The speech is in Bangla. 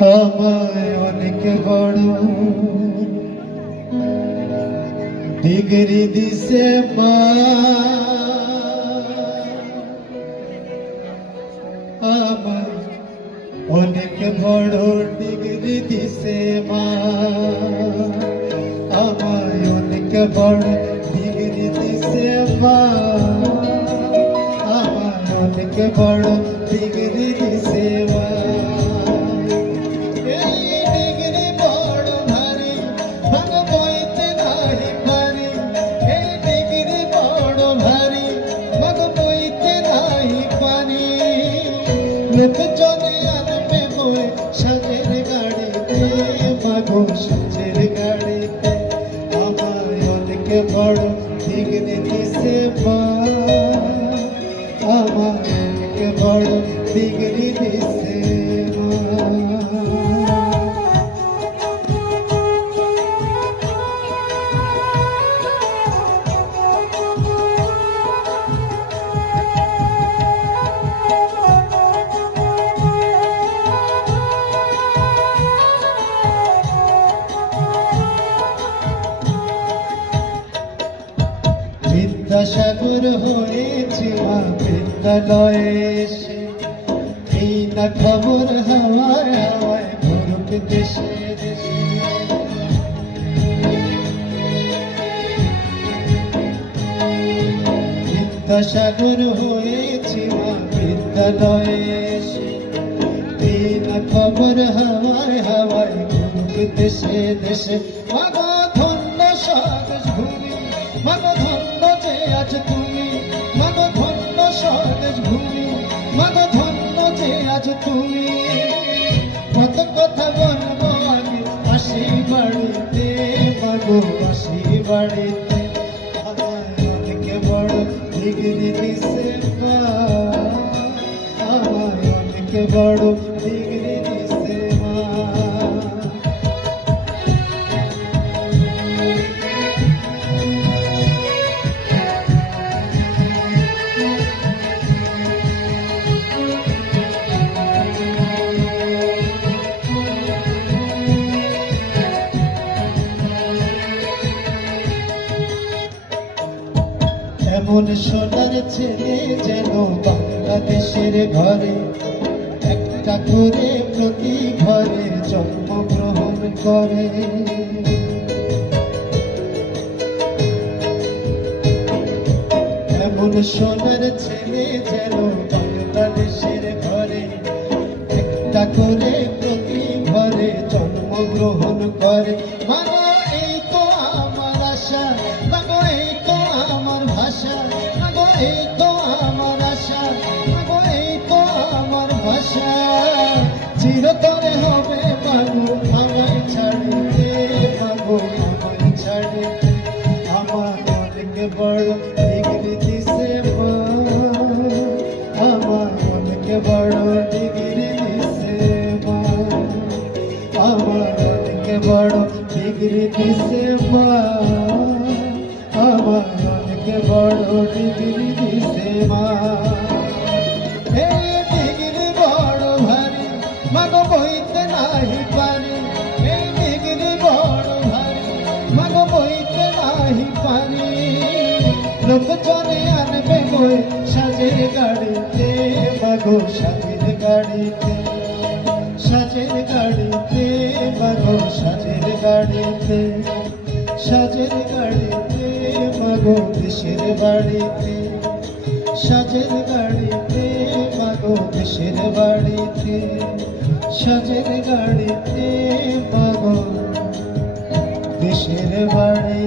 আমায় অনেক বড় ডিগ্রি দিছে মা। আমায় অনেক বড় ডিগ্রি দিছে মা। আমায় অনেক বড় ডিগ্রি দিছে মা। লোক চলে আনবে বই সাজের গাড়িতে, মাগো সাজের গাড়িতে, আমায় অনেক বড় ডিগ্রি দিছে মা। আমায় অনেক বড় ডিগ্রি দিছে বিদ্যাসাগর হয়েছে বিদ্যালয়ে এসে এই না খবর হাওয়ার হাওয়ায় ঘুরুক দেশে বিদ্যাসাগর হয়েছে বিদ্যালয়ে এসে এই না খবর হাওয়ার হাওয়ায় ঘুরুক দেশে দেশে। ধন্য স্বদেশ ভূমি কত কথা বলব আমি আসি বাড়িতে আসি বাড়িতে। আমায় অনেক বড় দিছে মা আমায় অনেক বড় এমন সোনার ছেলে যেন বাংলাদেশের ঘরে। একটা করে প্রতি ঘরে জন্মগ্রহণ করে। এমন সোনার ছেলে যেন বাংলাদেশের ঘরে। একটা করে প্রতি ঘরে জন্মগ্রহণ আমার আশা, মাগো এই তো আমার ভাষা। চিরতরে হবে মাগো আমায় ছাড়িতে, মাগো আমায় ছাড়িতে। আমার অনেক বড় ডিগ্রি দিছে মা। আমার অনেক বড় ডিগ্রি দিছে আমার অনেক বড় ডিগ্রি দিছে আমার অনেক বড় ডিগ্রি দিছে মা। এই ডিগ্রি বড় ভারী, মাগো বইতে নাহি পারি। এই ডিগ্রি বড় ভারী, মাগো বইতে নাহি পারি। লোক চলে আনবে বই সাজের গাড়িতে, মাগো সাজের গাড়িতে। সাজের গাড়িতে, মাগো সাজের গাড়িতে। সাজের মাগো দেশের বাড়িতে সাজের গাড়িতে মাগো দেশের বাড়িতে সাজের গাড়িতে মাগো দেশের বাড়ি